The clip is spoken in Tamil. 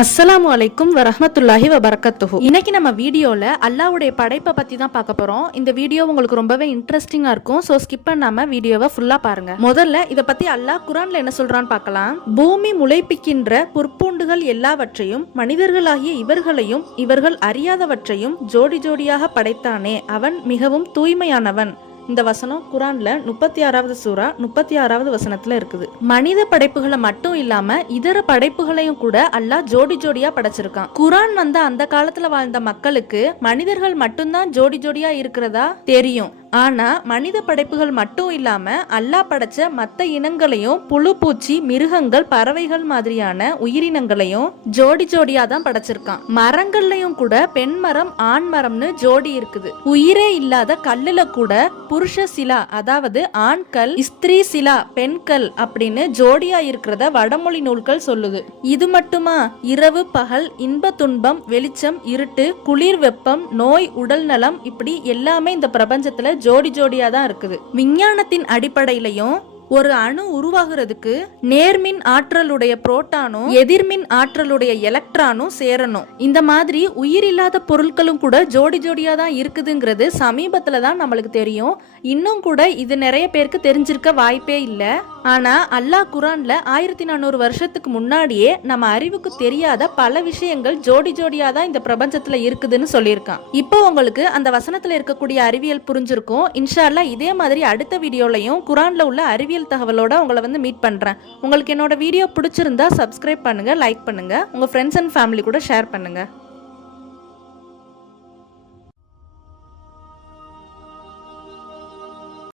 அஸ்ஸலாமு அலைக்கும் வரஹ்மத்துல்லாஹி வபரகத்துஹு. இன்னைக்கு நம்ம வீடியோல அல்லாஹ்வுடைய படைப்பை பத்தி தான் பார்க்க போறோம். இந்த வீடியோ உங்களுக்கு ரொம்பவே இன்ட்ரெஸ்டிங்கா இருக்கும். சோ ஸ்கிப் பண்ணாம வீடியோவை ஃபுல்லா பாருங்க. முதல்ல இத பத்தி அல்லாஹ் குர்ஆன்ல என்ன சொல்றான்னு பார்க்கலாம். பூமி முளைப்பிக்கின்ற புற்பூண்டுகள் எல்லாவற்றையும் மனிதர்களாகிய இவர்களையும் இவர்கள் அறியாதவற்றையும் ஜோடி ஜோடியாக படைத்தானே, அவன் மிகவும் தூய்மையானவன். இந்த வசனம் குரான்ல 36வது சூரா 36வது வசனத்துல இருக்குது. மனித படைப்புகளை மட்டும் இல்லாம இதர படைப்புகளையும் கூட அல்லாஹ் ஜோடி ஜோடியா படைச்சிருக்கான். குரான் வந்த அந்த காலத்துல வாழ்ந்த மக்களுக்கு மனிதர்கள் மட்டும்தான் ஜோடி ஜோடியா இருக்கிறதா தெரியும். ஆனா மனித படைப்புகள் மட்டும் இல்லாம அல்லாஹ் படைச்ச மத்த இனங்களையும் புழு பூச்சி மிருகங்கள் பறவைகள் மாதிரியான உயிரினங்களையும் ஜோடி ஜோடியா தான் படைச்சிருக்கான். மரங்கள்லயும் கூட பெண் மரம் ஆண் மரம்னு ஜோடி இருக்குது. உயிரே இல்லாத கல்லுல கூட புருஷ சிலா, அதாவது ஆண்கள், ஸ்திரீ சிலா பெண்கள் அப்படின்னு ஜோடியா இருக்கிறத வடமொழி நூல்கள் சொல்லுது. இது மட்டுமா, இரவு பகல், இன்ப துன்பம், வெளிச்சம் இருட்டு, குளிர் வெப்பம், நோய் உடல் நலம், இப்படி எல்லாமே இந்த பிரபஞ்சத்துல ஜோடி ஜோடியா தான் இருக்குது. விஞ்ஞானத்தின் அடிப்படையிலையும் ஒரு அணு உருவாகிறதுக்கு நேர்மின் ஆற்றலுடைய புரோட்டானும் எதிர்மின் ஆற்றலுடைய எலக்ட்ரானும் சேரணும். இந்த மாதிரி உயிரில்லாத பொருட்களும் கூட ஜோடி ஜோடியா தான் இருக்குதுங்கிறது சமீபத்துல தான் நம்மளுக்கு தெரியும். இன்னும் கூட இது நிறைய பேருக்கு தெரிஞ்சிருக்க வாய்ப்பே இல்லை. ஆனா அல்லாஹ் குரான்ல 1400 வருஷத்துக்கு முன்னாடியே நம்ம அறிவுக்கு தெரியாத பல விஷயங்கள் ஜோடி ஜோடியா தான் இந்த பிரபஞ்சத்துல இருக்குதுன்னு சொல்லியிருக்கான். இப்போ உங்களுக்கு அந்த வசனத்துல இருக்கக்கூடிய அறிவியல் புரிஞ்சிருக்கும். இன்ஷா அல்லாஹ் இதே மாதிரி அடுத்த வீடியோலையும் குரான்ல உள்ள அறிவியல் தகவலோட உங்களை மீட் பண்றேன். உங்களுக்கு என்னோட வீடியோ பிடிச்சிருந்தா சப்ஸ்கிரைப் பண்ணுங்க, லைக் பண்ணுங்க, உங்க ஃப்ரெண்ட்ஸ் அண்ட் ஃபேமிலி கூட ஷேர் பண்ணுங்க.